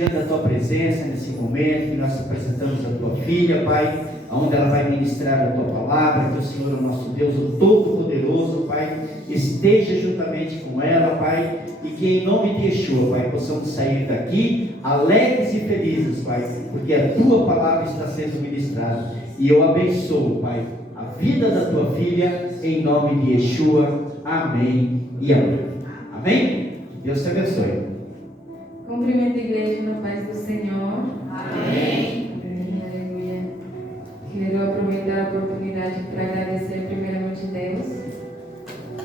diante da tua presença nesse momento que nós apresentamos a tua filha, Pai, onde ela vai ministrar a tua palavra, que o Senhor, o nosso Deus, o Todo-Poderoso, Pai, esteja juntamente com ela, Pai, e que em nome de Yeshua, Pai, possamos sair daqui alegres e felizes, Pai, porque a tua palavra está sendo ministrada. E eu abençoo, Pai, a vida da tua filha, em nome de Yeshua. Amém e amém. Amém? Deus te abençoe. Cumprimento a igreja na paz do Senhor. Amém. Aleluia. Quero aproveitar a oportunidade para agradecer primeiramente a Deus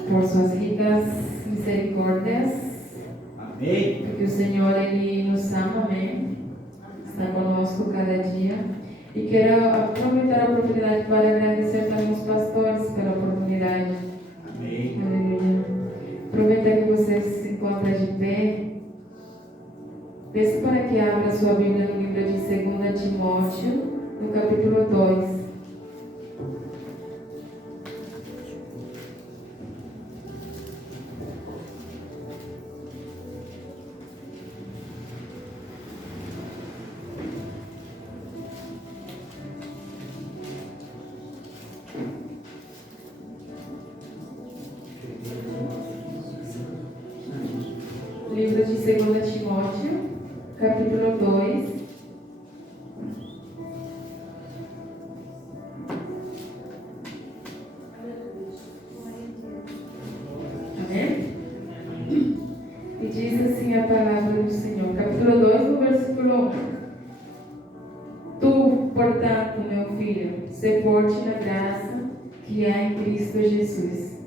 por suas ricas misericórdias. Amém. Porque o Senhor, Ele nos ama, amém. Está conosco cada dia. E quero aproveitar a oportunidade para agradecer também os pastores pela oportunidade. Amém. Aleluia. Aproveitar que você se encontra de pé. Peço para que abra sua Bíblia no livro de 2 Timóteo, no capítulo 2. Livro de 2 Timóteo, capítulo 2. Amém? E diz assim a palavra do Senhor, capítulo 2, no versículo 1. Tu, portanto, meu filho, se forte na graça que há em Cristo Jesus.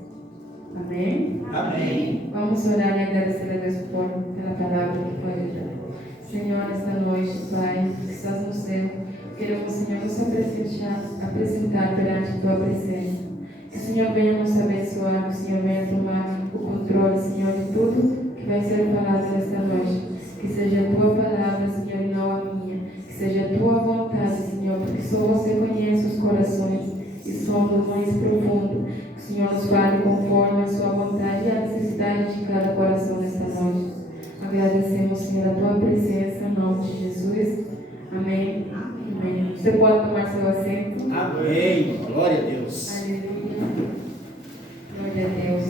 Amém? Amém. Vamos orar e agradecer a Deus pela palavra que foi dita. Senhor, esta noite, Pai, que estás no céu, queremos, Senhor, nos apresentar perante a Tua presença. Que o Senhor venha nos abençoar, que o Senhor venha tomar o controle, Senhor, de tudo que vai ser falado nesta noite. Que seja a Tua palavra, Senhor, e não a minha. Que seja a Tua vontade, Senhor, porque só você conhece os corações e somos mais profundo. Que o Senhor nos fale conforme a Sua vontade e a necessidade de cada coração nesta noite. Agradecemos, Senhor, a Tua presença, em nome de Jesus. Amém. Amém. Você pode tomar seu assento. Amém. Glória a Deus. Aleluia. Glória a Deus.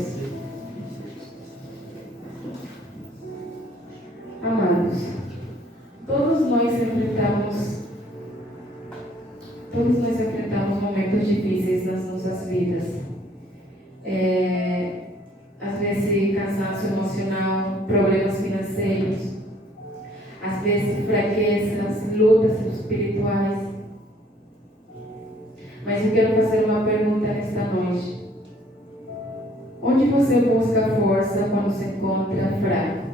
Amados, todos nós enfrentamos momentos difíceis nas nossas vidas. Às vezes cansaço emocional, problemas financeiros, às vezes fraquezas, lutas espirituais. Mas eu quero fazer uma pergunta nesta noite. Onde você busca força quando se encontra fraco?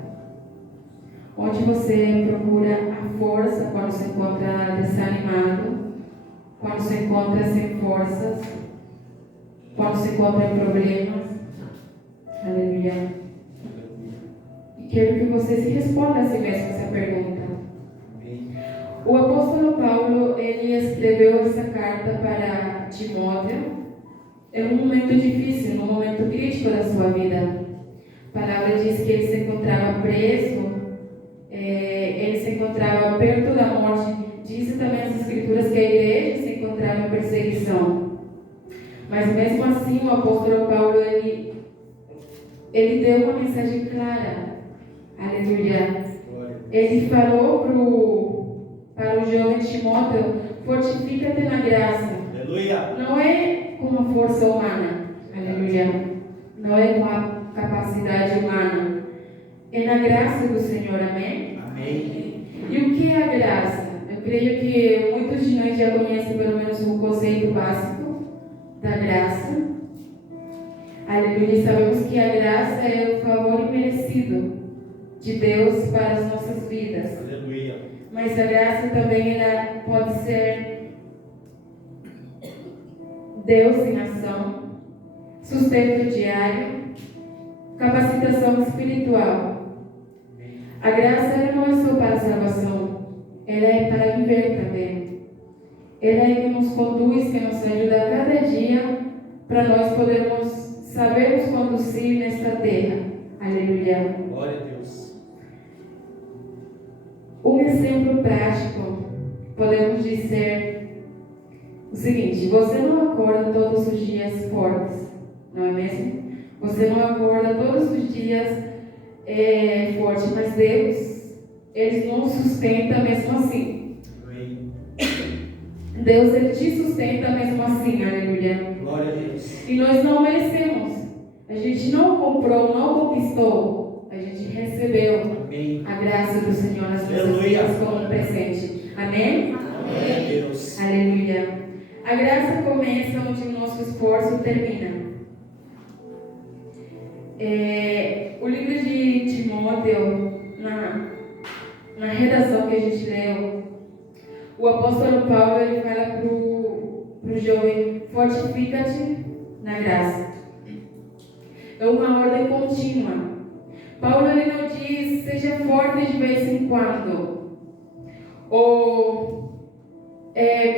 Onde você procura a força quando se encontra desanimado? Quando se encontra sem forças? Quando se encontra em problemas? Aleluia. E quero que você se responda a si mesmo essa pergunta. O apóstolo Paulo, ele escreveu essa carta para Timóteo em um momento difícil, num momento crítico da sua vida. A palavra diz que ele se encontrava preso, ele se encontrava perto da morte. Diz também as escrituras que a igreja se encontrava em perseguição. Mas mesmo assim, o apóstolo Paulo, ele deu uma mensagem clara. Aleluia. Ele falou para o jovem Timóteo: fortifica-te na graça. Aleluia. Não é com a força humana. Aleluia. Não é com a capacidade humana. É na graça do Senhor. Amém? Amém. E o que é a graça? Eu creio que muitos de nós já conhecem pelo menos um conceito básico da graça. Aleluia. Sabemos que a graça é o favor imerecido de Deus para as nossas vidas. Aleluia. Mas a graça também pode ser Deus em ação, sustento diário, capacitação espiritual. A graça ela não é só para a salvação, ela é para viver também. Ela é que nos conduz, que nos ajuda a cada dia para nós podermos sabermos conduzir nesta terra. Aleluia. Glória a Deus. Um exemplo prático, podemos dizer o seguinte: você não acorda todos os dias fortes, não é mesmo? Você não acorda todos os dias forte, mas Deus, Ele nos sustenta mesmo assim. Deus, Ele te sustenta mesmo assim, aleluia. Glória a Deus. E nós não merecemos. A gente não comprou, não conquistou. A gente recebeu a graça do Senhor nas nossas vidas como um presente. Amém? Glória a Deus. Aleluia. A graça começa onde o nosso esforço termina. O livro de Timóteo, na redação que a gente leu, o apóstolo Paulo ele fala para o jovem: fortifica-te na graça. É uma ordem contínua. Paulo ele não diz seja forte de vez em quando, ou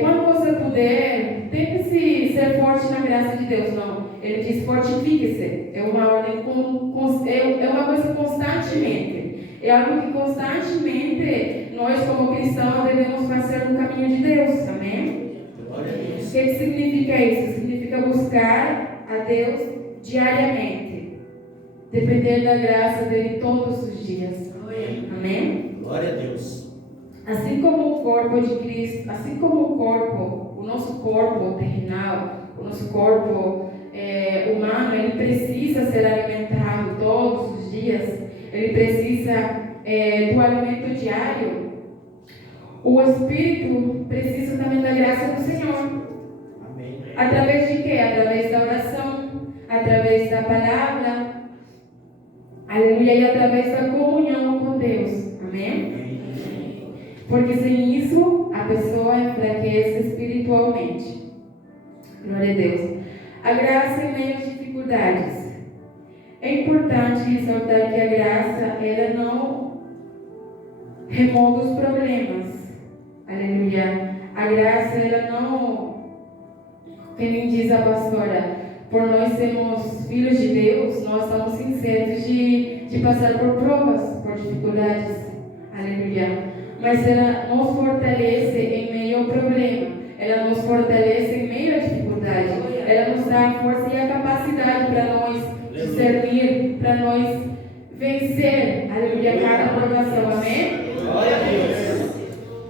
quando você puder, tente ser forte na graça de Deus. Não, ele diz fortifique-se. É uma ordem é uma coisa constantemente. É algo que constantemente nós como cristãos devemos fazer no caminho de Deus. Amém? Glória a Deus. O que significa isso? Significa buscar a Deus diariamente, depender da graça dele todos os dias. Amém? Glória a Deus. Assim como o corpo de Cristo, assim como o nosso corpo terrenal, o nosso corpo humano, ele precisa ser alimentado todos os dias, ele precisa do alimento diário. O Espírito precisa também da graça do Senhor. Amém. Através de quê? Através da oração, através da palavra, aleluia, e através da comunhão com Deus. Amém? Porque sem isso, a pessoa enfraquece espiritualmente. Glória a Deus. A graça em meio às dificuldades. É importante ressaltar que a graça, ela não remove os problemas. Aleluia. A graça, ela não, como diz a pastora, por nós sermos filhos de Deus, nós estamos incertos de passar por provas, por dificuldades. Aleluia. Mas ela nos fortalece em meio ao problema. Ela nos fortalece em meio à dificuldade. Ela nos dá a força e a capacidade para nós discernir, para nós vencer. Aleluia, cada provação. Amém? Glória a Deus.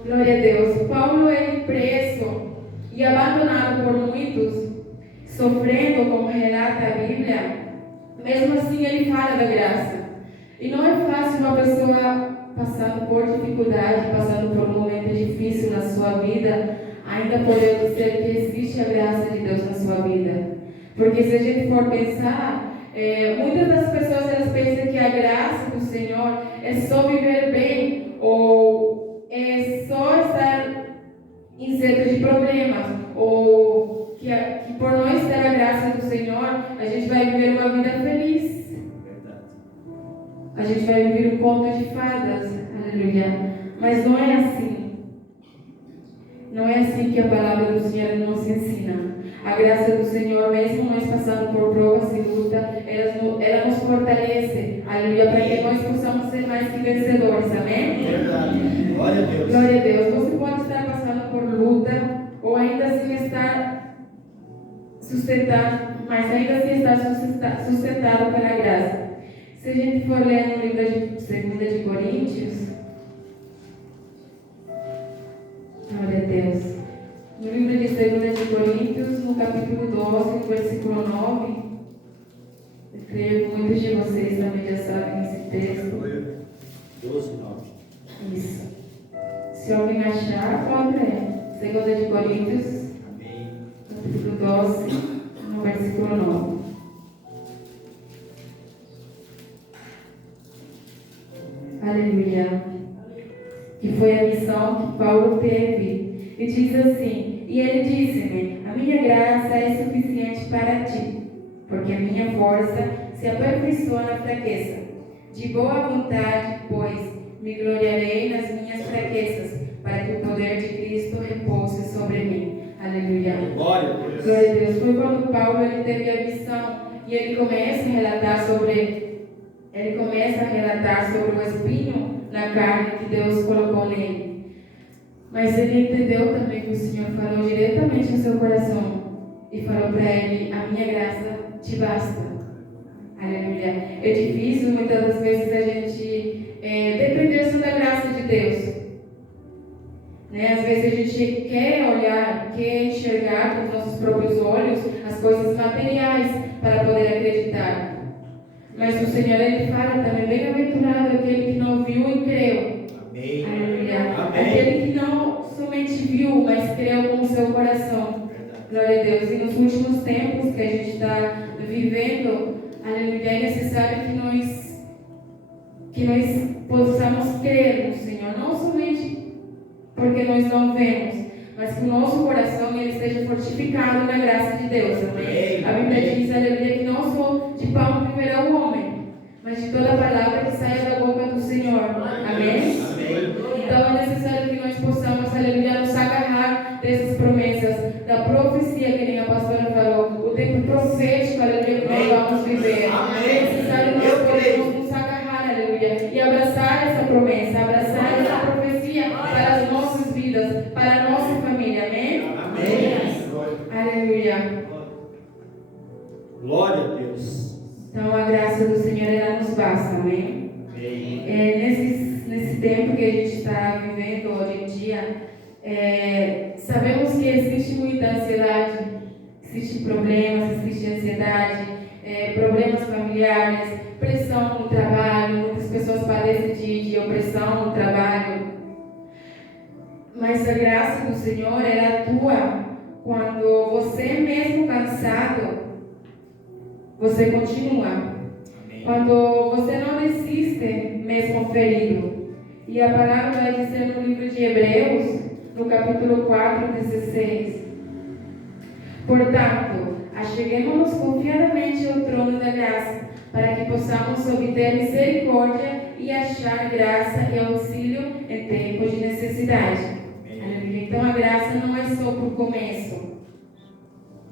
Glória a Deus. Paulo é preso e abandonado por muitos, sofrendo, como relata a Bíblia. Mesmo assim, ele fala da graça. E não é fácil uma pessoa passando por dificuldade, passando por um momento difícil na sua vida, ainda poder dizer que existe a graça de Deus na sua vida. Porque se a gente for pensar, muitas das pessoas elas pensam que a graça do Senhor é só viver bem, ou é só estar isento de problemas, ou que por nós ter a graça do Senhor, a gente vai viver uma vida feliz. A gente vai viver um conto de fadas, aleluia. Mas não é assim. Não é assim que a palavra do Senhor nos ensina. A graça do Senhor, mesmo nós passando por provas e luta, ela nos fortalece, aleluia, para que nós possamos ser mais que vencedores, amém? Verdade. Glória a Deus. Glória a Deus. Você pode estar passando por luta, ou ainda assim estar sustentado, mas ainda assim estar sustentado pela graça. Se a gente for ler no livro de 2 de Coríntios, glória a Deus. No livro de 2 de Coríntios, no capítulo 12, no versículo 9, eu creio que muitos de vocês também já sabem esse texto. 12, 9. Isso. Se alguém achar, pode ler. 2 de Coríntios, Amém. capítulo 12, no versículo 9. Aleluia. Que foi a missão que Paulo teve. E diz assim: e ele disse-me: a minha graça é suficiente para ti, porque a minha força se aperfeiçoa na fraqueza. De boa vontade, pois, me gloriarei nas minhas fraquezas, para que o poder de Cristo repouse sobre mim. Aleluia. Glória a Deus. Glória a Deus. Foi quando Paulo ele teve a missão e ele começa a relatar sobre o espinho na carne que Deus colocou nele. Mas ele entendeu também que o Senhor falou diretamente no seu coração e falou para ele: a minha graça te basta. Aleluia. É difícil muitas das vezes a gente depender só da graça de Deus. Né? Às vezes a gente quer olhar, quer enxergar com os nossos próprios olhos as coisas materiais para poder acreditar. Mas o Senhor, ele fala também: bem-aventurado aquele que não viu e creu. Amém. Aleluia. Amém. Aquele que não somente viu, mas creu com o seu coração. Glória a Deus. E nos últimos tempos que a gente está vivendo, aleluia, é necessário que nós possamos crer no Senhor, não somente porque nós não vemos, mas que o nosso coração ele esteja fortificado na graça de Deus. Amém? A Bíblia diz, aleluia, que não só de pão viverá o homem, mas de toda palavra que saia da boca do Senhor. Amém? Então é necessário que nós possamos, aleluia, nos agarrar dessas promessas, da profecia que nem a pastora falou, o tempo profético, aleluia, que nós vamos viver. É necessário nós podermos nos agarrar, aleluia, e abraçar essa promessa, abraçar essa profecia para as nossas vidas, para a nossa família. Amém? Amém. Aleluia. Glória a Deus. Então a graça do Senhor, ela nos basta. Amém? Nesse tempo que a gente está vivendo hoje em dia, sabemos que existe muita ansiedade, existe problemas, existe ansiedade, problemas familiares, pressão no trabalho, muitas pessoas padecem de opressão no trabalho. Mas a graça do Senhor, ela atua quando você mesmo cansado, você continua. Quando você não desiste, mesmo ferido. E a palavra vai dizer no livro de Hebreus, no capítulo 4, 16. Portanto, acheguemo-nos confiadamente ao trono da graça, para que possamos obter misericórdia e achar graça e auxílio em tempo de necessidade. Aleluia. Então a graça não é só para o começo,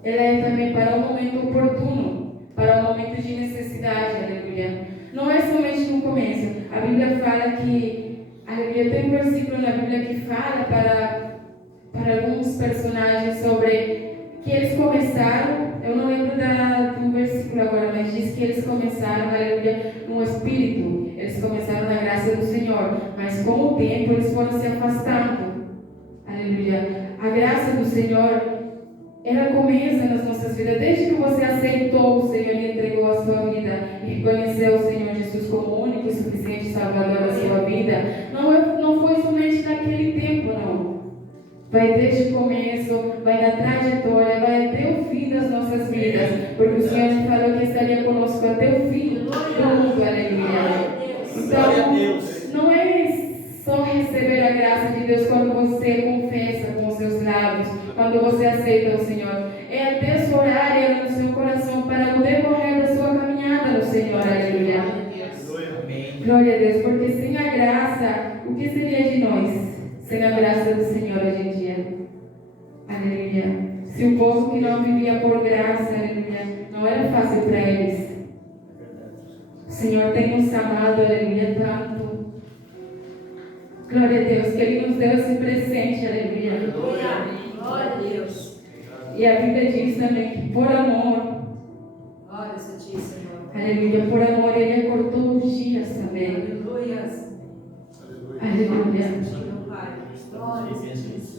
ela é também para o momento oportuno, para o momento de necessidade. Aleluia. Não é somente no começo. A Bíblia fala que, aleluia, tem um versículo na Bíblia que fala para alguns personagens sobre que eles começaram, eu não lembro do versículo agora, mas diz que eles começaram, aleluia, no Espírito, eles começaram na graça do Senhor, mas com o tempo eles foram se afastando. Aleluia. A graça do Senhor, ela começa nas nossas vidas, desde que você aceitou o Senhor e entregou a sua vida e reconheceu o Senhor Jesus como único e suficiente Salvador da sua vida. Não foi somente naquele tempo, não. Vai desde o começo, vai na trajetória, vai até o fim das nossas vidas, porque o Senhor falou que estaria conosco até o fim do mundo. Aleluia. Então, não é só receber a graça de Deus quando você confessa com os seus lábios, quando você aceita o Senhor. É atesourar ela no seu coração para o decorrer da sua caminhada no Senhor. Aleluia. Glória a Deus, porque sem a graça, o que seria de nós? Sem a graça do Senhor hoje em dia. Aleluia. Se o povo que não vivia por graça, aleluia, não era fácil para eles. O Senhor tem nos amado, aleluia, tanto. Glória a Deus, que Ele nos deu esse presente, aleluia. Glória a Deus. E a Bíblia diz também que por amor, Glória a Ti, Senhor. aleluia, por amor Ele acortou os dias também. Aleluia. Aleluia. Glória a Deus.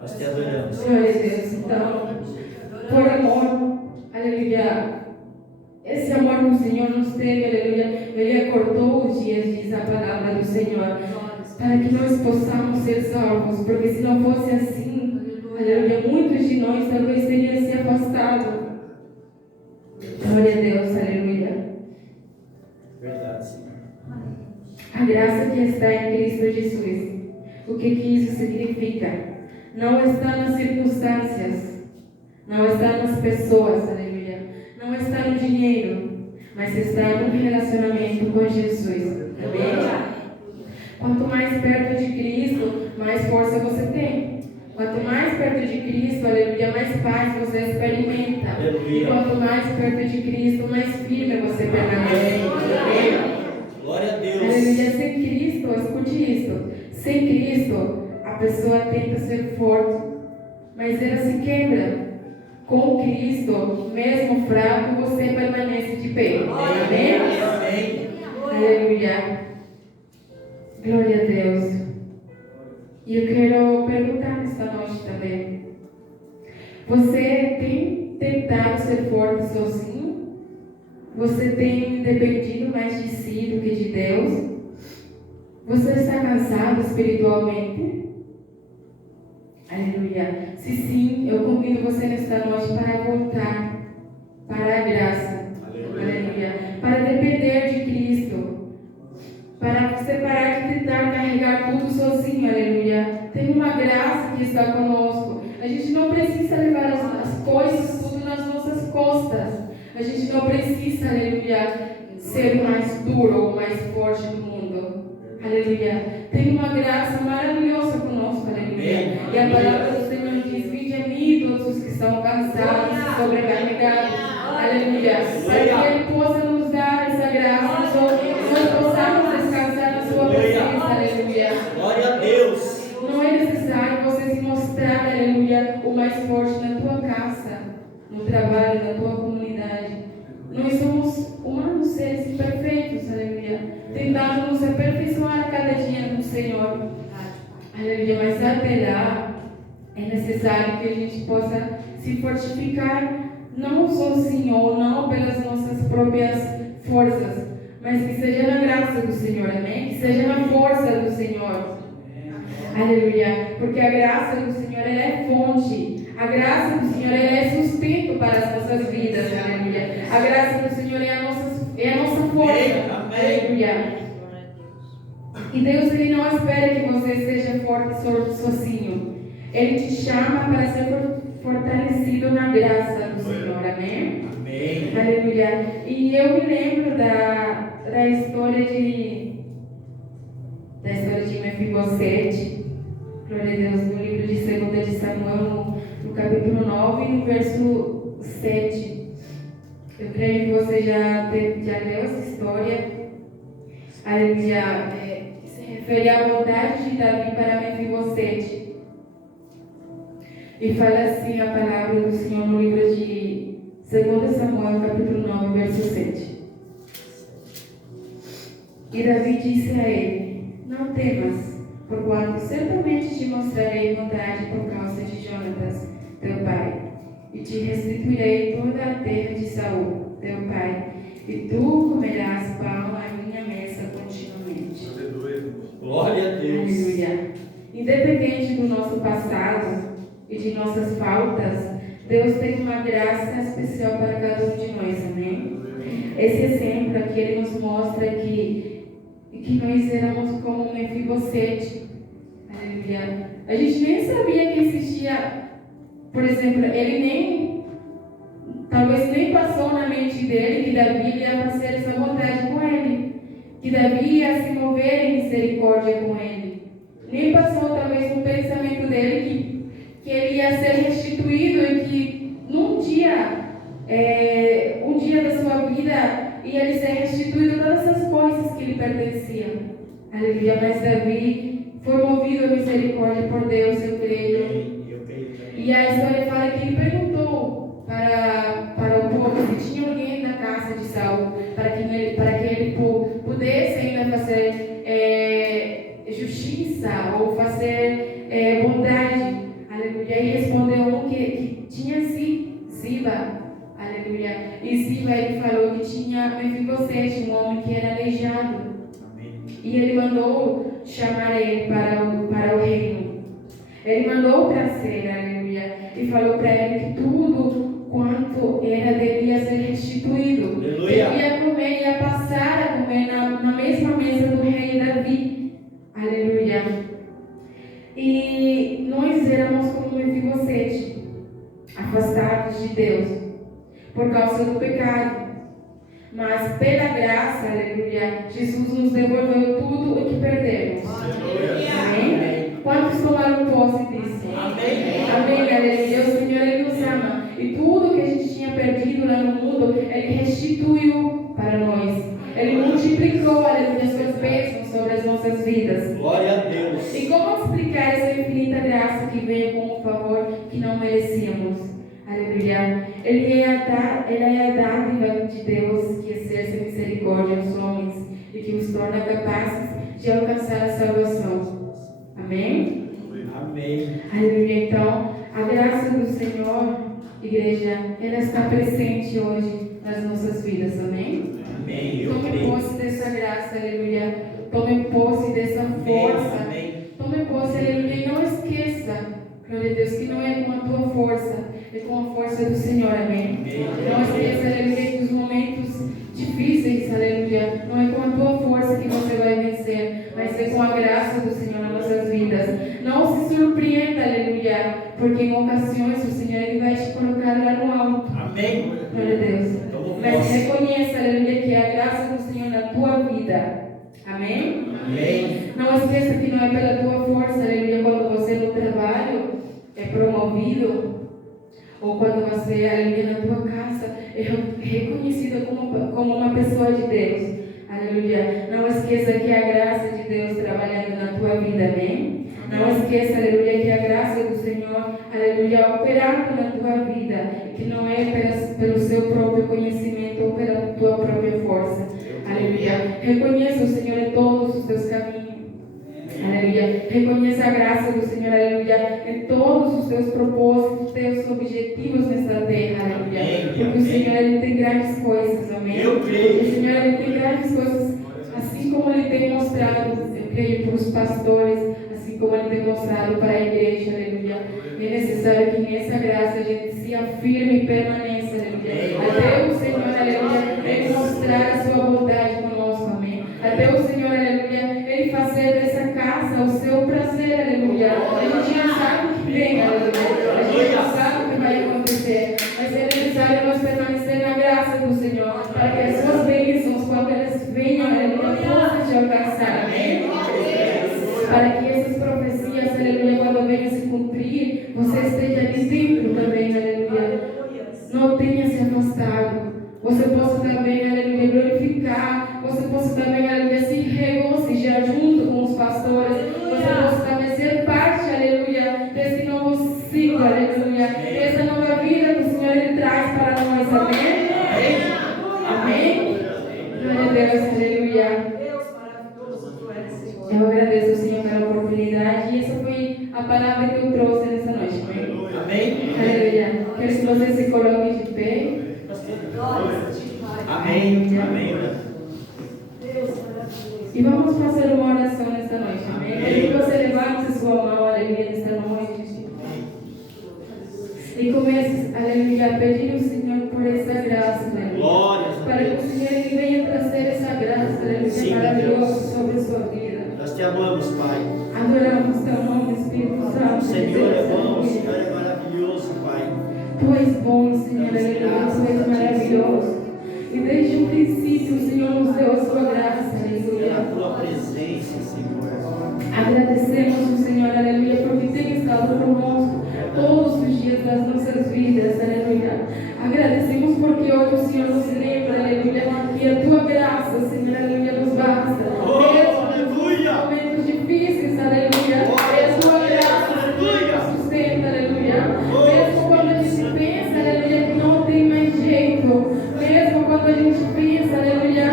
Nós te adoramos. Glória a Deus. Então, por amor, aleluia, esse amor que o Senhor nos teve, aleluia, Ele acortou os dias, diz a palavra do Senhor, para que nós possamos ser salvos, porque se não fosse assim, aleluia, muitos de nós talvez teriam se afastado. Glória a Deus, aleluia. Verdade, Senhor. A graça que está em Cristo Jesus. O que isso significa? Não está nas circunstâncias, não está nas pessoas, aleluia, não está no dinheiro, mas está no relacionamento com Jesus. Amém? Quanto mais perto de Cristo, mais força você tem. Quanto mais perto de Cristo, aleluia, mais paz você experimenta. Aleluia. E quanto mais perto de Cristo, mais firme você permanece. Amém? Glória a Deus. Aleluia. Sem Cristo, escute isso. Sem Cristo, a pessoa tenta ser forte, mas ela se quebra. Com Cristo, mesmo fraco, você permanece de pé. Amém? Amém. Aleluia. Glória a Deus. E eu quero perguntar nesta noite também. Você tem tentado ser forte sozinho? Você tem dependido mais de si do que de Deus? Você está cansado espiritualmente? Aleluia. Se sim, eu convido você nesta noite para voltar para a graça. Aleluia. Para depender de Cristo. Para você parar de tentar carregar tudo sozinho. Aleluia. Tem uma graça que está conosco. A gente não precisa levar as coisas tudo nas nossas costas. A gente não precisa, aleluia, ser o mais duro ou mais forte do mundo. Aleluia. Tem uma graça maravilhosa conosco, aleluia. E a palavra do Senhor diz: vinde a mim todos os que estão cansados e sobrecarregados. Aleluia. Para que Ele possa nos dar essa graça, nós possamos descansar na sua presença, aleluia. Glória a Deus. Não é necessário você se mostrar, aleluia, o mais forte na tua casa, no trabalho, na tua comunidade. Nós somos humanos, seres imperfeitos, aleluia, tentando nos aperfeiçoar a cada dia no Senhor. Aleluia, mas até lá é necessário que a gente possa se fortificar, não sozinho ou não pelas nossas próprias forças, mas que seja na graça do Senhor, amém? Que seja na força do Senhor. Aleluia, porque a graça do Senhor, ela é fonte. A graça do Senhor, ela é sustento para as nossas vidas, aleluia. A graça do Senhor é a nossa força, aleluia. E Deus, Ele não espera que você seja forte sozinho. Ele te chama para ser fortalecido na graça do Senhor, amém? Amém. Aleluia. E eu me lembro da história de Mefibosete. Glória a Deus, no livro de 2 de Samuel, no capítulo 9 e no verso 7. Eu creio que você já leu essa história. Aleluia. Se refere à vontade de Davi para Mefibosete. E fala assim a palavra do Senhor no livro de 2 Samuel, capítulo 9, verso 7. E Davi disse a ele: não temas, porquanto certamente te mostrarei bondade por causa de Jonatas, teu pai, e te restituirei toda a terra de Saul, teu pai, e tu comerás pão à minha mesa continuamente. Aleluia. Glória a Deus. Aleluia. Independente do nosso passado e de nossas faltas, Deus tem uma graça especial para cada um de nós, amém? Esse exemplo aqui, ele nos mostra que nós éramos como Mefibosete. Aleluia. A gente nem sabia que existia, por exemplo, talvez nem passou na mente dele que Davi ia fazer essa vontade com ele, que Davi ia se mover em misericórdia com ele. Nem passou talvez no pensamento dele que ele ia ser restituído e que um dia da sua vida ia lhe ser restituído todas as coisas que lhe pertenciam. Aleluia. Mas Davi foi movido a misericórdia por Deus, eu creio. E a história fala que ele perguntou para o povo se tinha alguém na casa de Saul, para que ele pudesse ainda fazer justiça ou fazer bondade. Aleluia. E respondeu um que tinha Ziba. Aleluia. E Ziba, ele falou que tinha Mefibosete, um homem que era aleijado. Amém. E ele mandou chamar ele para o reino. Ele mandou trazer, aleluia. E falou para ele que tudo quanto era dele ia ser restituído. Aleluia. Ele ia comer, ia passar a comer na mesma mesa do rei Davi. Aleluia. E nós éramos como Mefibosete, afastados de Deus por causa do pecado. Mas pela graça, aleluia, Jesus nos devolveu tudo o que perdemos. Amém? Quantos tomaram posse disso? Amém. Amém, aleluia. O Senhor, Ele nos ama. E tudo que a gente tinha perdido lá no mundo, Ele restituiu para nós. Ele multiplicou, aleluia, E como explicar essa infinita graça que veio como um favor que não merecíamos? Aleluia. Ele é a dádiva de Deus que exerce misericórdia aos homens e que os torna capazes de alcançar a salvação. Amém? Amém. Aleluia. Então, a graça do Senhor, igreja, ela está presente hoje nas nossas vidas. Amém? Amém. Eu Tome creio. posse dessa graça, aleluia. Tome posse dessa força. Amém. Tome posse, aleluia. E não esqueça, glória a Deus, que não é com a tua força, é com a força do Senhor. Amém? Não esqueça, aleluia, que os momentos difíceis, aleluia, não é com a tua força que você vai vencer, mas é com a graça do Senhor nas nossas vidas. Não se surpreenda, aleluia, porque em ocasiões o Senhor ele vai te colocar lá no alto. Amém. Glória a Deus. Mas reconheça, aleluia, que é a graça do Senhor na tua vida. Amém? Amém. Não esqueça que não é pela tua força, aleluia, quando você no trabalho é promovido, ou quando você, aleluia, na tua casa é reconhecida como uma pessoa de Deus. Aleluia. Não esqueça que é a graça de Deus trabalhando na tua vida. Amém? Não esqueça, aleluia, que a graça do Senhor, aleluia, operando na tua vida, que não é pelo seu próprio conhecimento ou pela tua própria força. Aleluia. Reconheça o Senhor em todos os teus caminhos. Aleluia. Reconheça a graça do Senhor, aleluia, em todos os teus propósitos, teus objetivos nesta terra, aleluia. Porque o Senhor ele tem grandes coisas, amém? Eu creio. O Senhor ele tem grandes coisas, assim como ele tem mostrado, eu creio, para os pastores, assim como ele tem mostrado para a igreja, aleluia. É necessário que nessa graça a gente se afirme e permaneça, aleluia. Até o Senhor, aleluia, ele mostrar a sua bondade conosco, amém? Até o Senhor, aleluia, ele fazer dessa casa o seu prazer, aleluia. A gente não sabe o que vem, aleluia. A gente não sabe o que vai acontecer, mas é necessário nós permanecer na graça do Senhor, para que as suas bênçãos, quando elas venham, aleluia, possam te alcançar, amém? Para que essas profecias, aleluia, quando venham se cumprir, você esteja ali dentro também, aleluia. Não tenha se afastado. Você possa também, aleluia, glorificar. Você possa também, aleluia, se regozijar junto com os pastores. Você possa também ser parte, aleluia, desse novo ciclo, aleluia. Essa nova vida que o Senhor ele traz para nós, amém? Amém? Glória a Deus, aleluia. Eu agradeço ao Senhor pela oportunidade e essa foi a palavra que eu trouxe nessa noite. Amém. Aleluia. Quero que você se coloque de pé. Amém. Amém. E vamos fazer uma oração nesta noite. Amém. Quero que você levante a sua mão, aleluia, nesta noite. E comece, aleluia, a pedir ao Senhor por essa graça, aleluia. Para que o Senhor ele venha trazer essa graça, aleluia, maravilhosa sobre a sua vida. Nós te amamos, Pai. Adoramos teu nome, Espírito Santo. Senhor é bom, o Senhor é maravilhoso, Pai. Tu és bom, Senhor, aleluia, tu és maravilhoso. E desde o princípio, o Senhor nos deu a sua graça, aleluia. Pela tua presença, Senhor. Agradecemos o Senhor, aleluia, porque tem estado conosco todos os dias das nossas vidas, aleluia. Agradecemos porque hoje o Senhor nos lembra, aleluia, que a tua graça, Senhor, aleluia, nos basta. Mesmo nos momentos difíceis, aleluia. É a tua graça, Senhor, que nos sustenta, aleluia. Mesmo quando a gente pensa, aleluia, que não tem mais jeito. Mesmo quando a gente pensa, aleluia,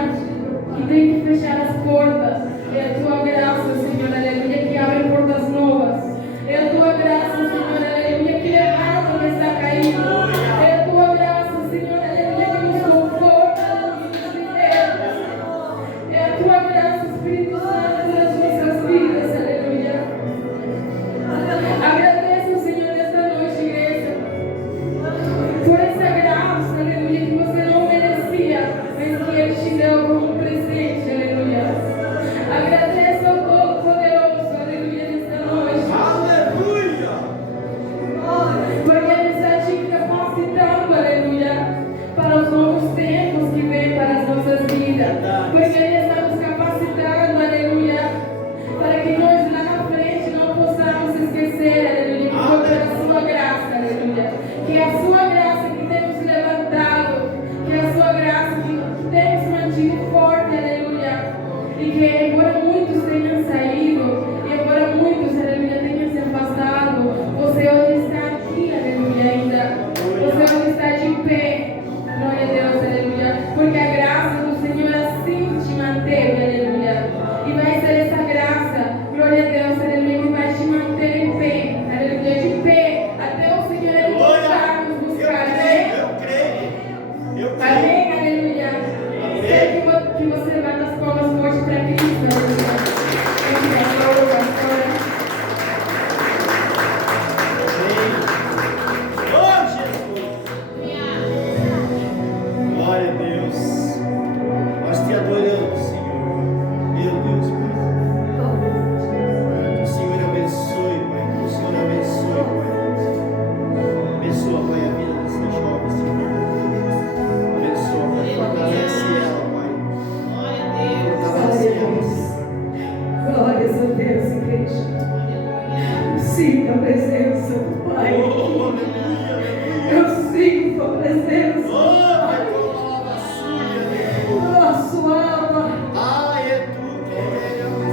que tem que fechar as portas. É a tua graça, Senhor, aleluia, que abre portas novas. É a tua graça, Senhor, aleluia, que levanta o que está caído. É a tua graça, Senhor, aleluia, que nos conforta, que nos liberta. a presença do Pai. Eu sinto a presença do Pai. Nosso Abba,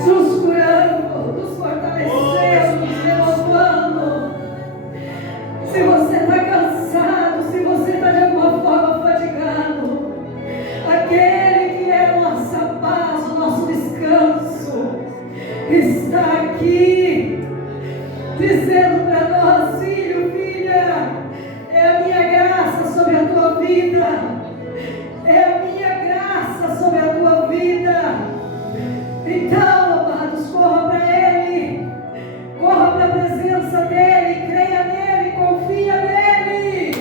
nos curando, nos fortalecendo, nos renovando. Se você está cansado, se você está de alguma forma fadigado, aquele que é a nossa paz, o nosso descanso, está aqui, dizendo para nós: filho, filha, é a minha graça sobre a tua vida, é a minha graça sobre a tua vida. Então, amados, corra para Ele, corra para a presença dEle, creia nele, confia nele,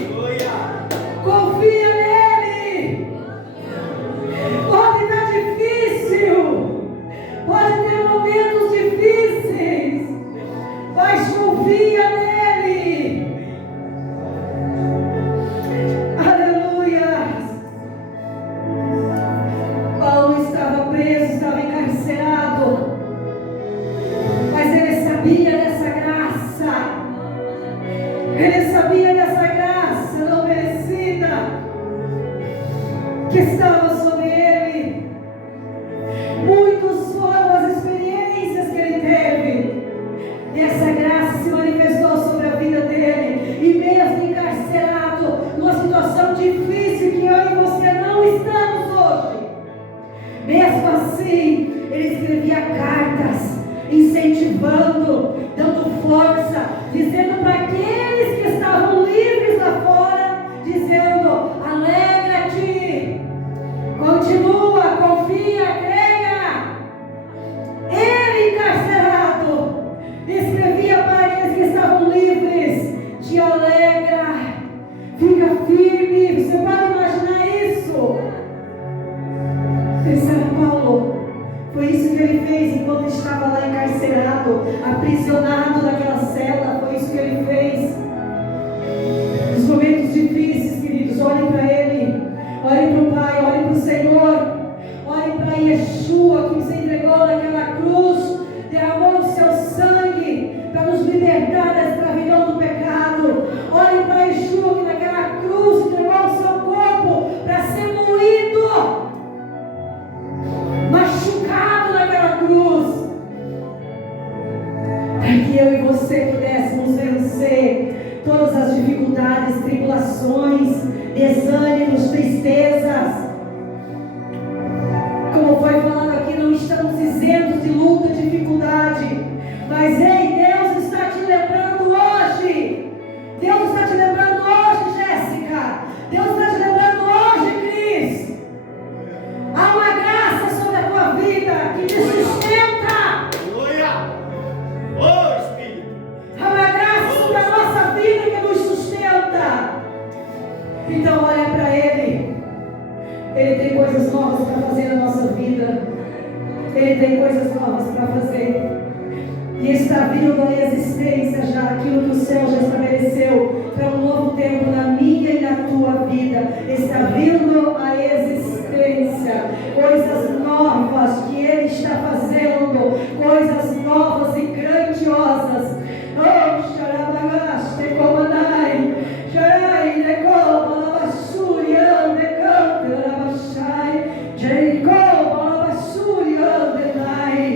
confia nele. Pode estar difícil, pode ter momentos difíceis, mas confia nele. Aleluia. Paulo estava preso, estava encarcerado, mas ele sabia dessa graça, ele sabia dessa graça não merecida que estava sobre ele. Muitas foram as experiências que ele teve, e essa graça se manifestou sobre a vida dele, e mesmo encarcerado, numa situação difícil que eu e você não estamos hoje, mesmo assim, ele escrevia cartas, incentivando, dando força, dizendo para aqueles que estavam livres lá fora, dizendo: alegra-te, continua, confia, creia. Ele, encarcerado, escrevia para aqueles que estavam livres: te alegra, fica firme. Você pode imaginar isso? Esse era Paulo. Foi isso que ele fez enquanto estava lá encarcerado, aprisionado naquela cela. Foi isso que ele fez. Nos momentos difíceis, queridos, olhem para Ele, olhem para o Pai, olhem para o Senhor, olhem para Yeshua, que se entregou naquela cruz, derramou o seu sangue para nos libertar da escravidão do pecado. Olhem para Yeshua, que naquela cruz entregou o seu corpo para ser moído, machucado naquela cruz, para que eu e você pudéssemos vencer todas as dificuldades, tribulações, desânimos, tristezas. Como foi falado aqui, não estamos isentos de luta, dificuldade, mas ei, Deus está te lembrando hoje. Deus está te lembrando hoje, Jéssica. Deus está te lembrando hoje, Cris. Há uma graça sobre a tua vida que te sustenta. Há uma graça sobre a nossa vida que nos sustenta. Então olha para Ele. Ele tem coisas novas para fazer na nossa vida. Ele tem coisas novas para fazer. E está vindo à existência já aquilo que o céu já estabeleceu para um novo tempo na minha e na tua vida. Está vindo à existência coisas novas que Ele está fazendo, coisas novas e grandiosas. Oh, Xarabagash, Tecomanai, Xarai, Necoba, Lavassuri, Andecante, Lavachai, Jericó, Lavassuri, Andenai.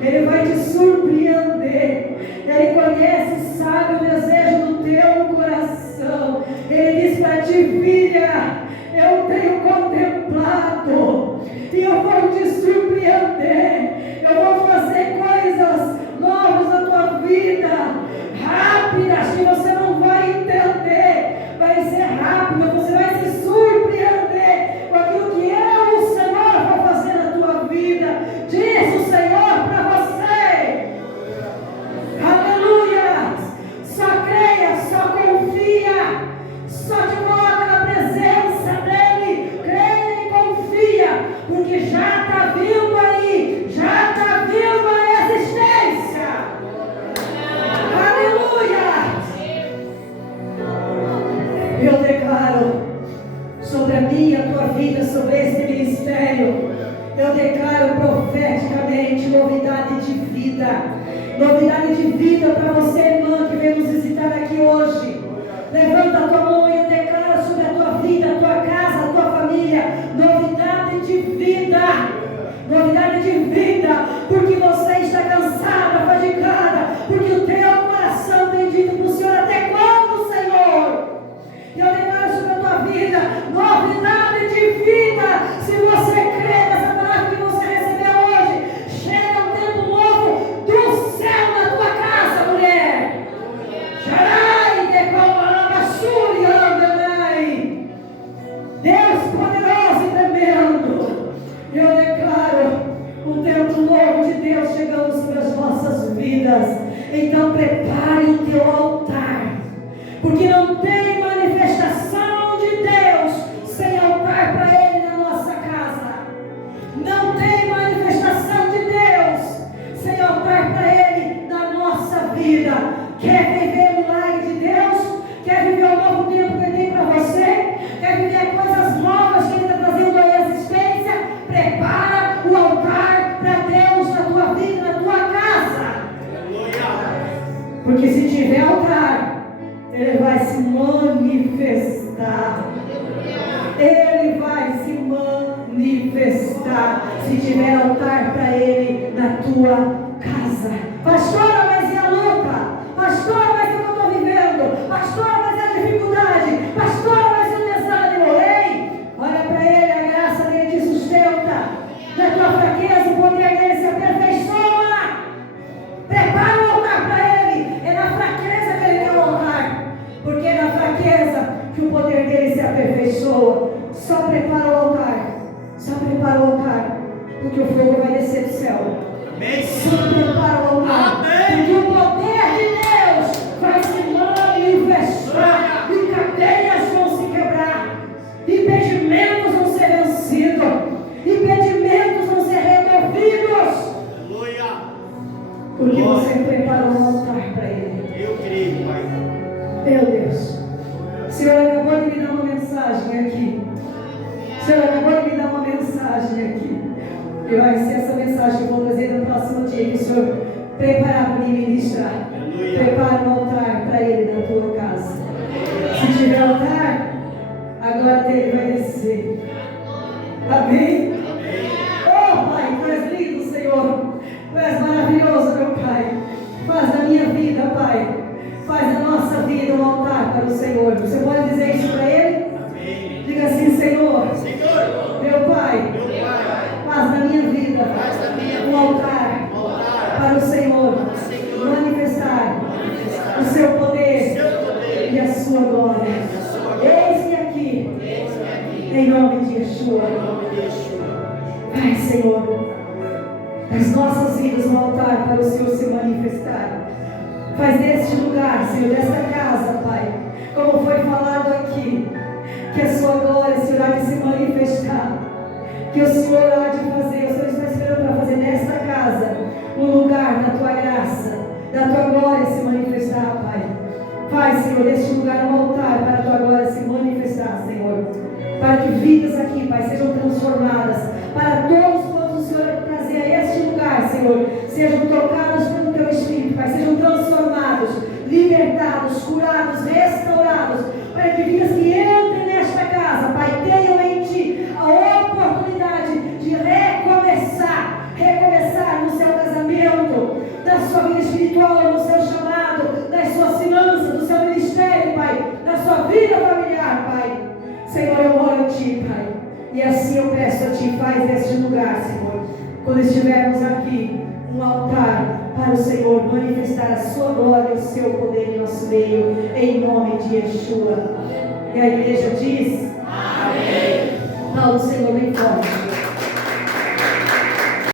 Ele vai te surpreender. Ele conhece e sabe o desejo do teu coração. Ele diz para ti: filha, eu tenho contemplado e eu vou te surpreender. Eu vou fazer coisas novas na tua vida, rápidas, que você não vai entender. Vai ser rápido, você vai se surpreender com aquilo que eu, o Senhor, vou fazer na tua vida. Diz o Senhor para você. Aleluia! Só creia, só confia, só te coloca na presença dEle. Creia e confia, porque já está vindo aí, já está vindo a existência. Aleluia! Eu declaro sobre a minha, a tua vida, sobre esse ministério, eu declaro profeticamente novidade de vida. Novidade de vida para você, irmã, que veio nos visitar aqui hoje. Levanta a tua mão e declara sobre a tua vida, a tua casa, a tua família. Novidade de vida. Novidade de vida. Porque você está cansada, fadigada. Porque o teu coração tem dito para o Senhor: até quando, Senhor? E eu declaro sobre a tua vida novidade de vida. Se você crê nessa palavra que você recebeu hoje, chega um tempo novo do céu na tua casa, mulher. Deus poderoso e tremendo. Eu declaro um tempo novo de Deus chegando sobre as nossas vidas. Então prepare o teu altar, porque não tem manifestação de Deus sem altar para Ele na nossa casa. Não tem manifestação de Deus sem altar para Ele na nossa vida. Quer viver o milagre de Deus? Quer viver o novo tempo que Ele tem para você? Quer viver coisas novas que Ele está trazendo à existência? Prepara o altar para Deus na tua vida, na tua casa. Porque se tiver altar, Ele vai se manifestar. Ele vai se manifestar. Se tiver altar para Ele na tua casa. Pastora, mas e a luta? Pastora, mas o que eu estou vivendo? Pastora, mas a dificuldade? Pastora, mas o desânimo? Ei, olha para Ele, a graça dele te sustenta. Na tua fraqueza, o poder dele se aperfeiçoa. Prepara o altar para Ele. É na fraqueza que Ele quer o altar. Porque é na fraqueza que o poder dele se aperfeiçoa. Só prepara o altar. Só prepara o altar. Porque o fogo vai descer do céu. Amém. Só prepara o altar. Porque o poder de Deus vai se manifestar. E cadeias vão se quebrar. Impedimentos vão ser vencidos. Impedimentos vão ser removidos. Aleluia. Porque você preparou um altar para Ele. Eu creio, Pai. Meu Deus. O Senhor acabou de me dar uma mensagem aqui. O Senhor acabou de me dar uma mensagem aqui. E vai ser essa mensagem que eu vou trazer no próximo dia que o Senhor preparar para me ministrar. Aleluia. Prepara um altar para Ele na tua casa. Se tiver altar, agora Ele vai descer. Amém? Oh Pai, Tu és lindo, Senhor. Tu és maravilhoso, meu Pai. Faz da minha vida, Pai. Faz da nossa vida um altar para o Senhor. Você pode dizer isso para Ele? Amém. Diga assim: Senhor, Senhor, meu Pai, faz da minha vida um altar para o Senhor manifestar o seu poder e a sua glória. Eis-me aqui, em nome de Yeshua. Ai, Senhor, as nossas vidas um altar para o Senhor se manifestar. Faz deste lugar, Senhor, desta casa, Pai, como foi falado aqui, que a sua glória, Senhor, há de se manifestar. Que o Senhor há de fazer, o Senhor está esperando para fazer nesta casa um lugar da tua graça, da tua glória se manifestar, Pai. Faz, Senhor, deste lugar um altar para a tua glória se manifestar, Senhor. Para que vidas aqui, Pai, sejam transformadas. Para todos quantos o Senhor trazer a este lugar, Senhor, sejam tocados pelo teu Espírito, Pai, sejam transformados, libertados, curados, restaurados. Para que vidas que entrem nesta casa, Pai, tenham em ti a oportunidade de recomeçar no seu casamento, na sua vida espiritual, no seu chamado, nas suas finanças, no seu ministério, Pai, na sua vida familiar, Pai. Senhor, eu oro a Ti, Pai, e assim eu peço a Ti, faz deste lugar, Senhor, quando estivermos aqui, um altar para o Senhor manifestar a sua glória e o seu poder em nosso meio, em nome de Yeshua. E a igreja diz: Amém. Fala o Senhor bem forte.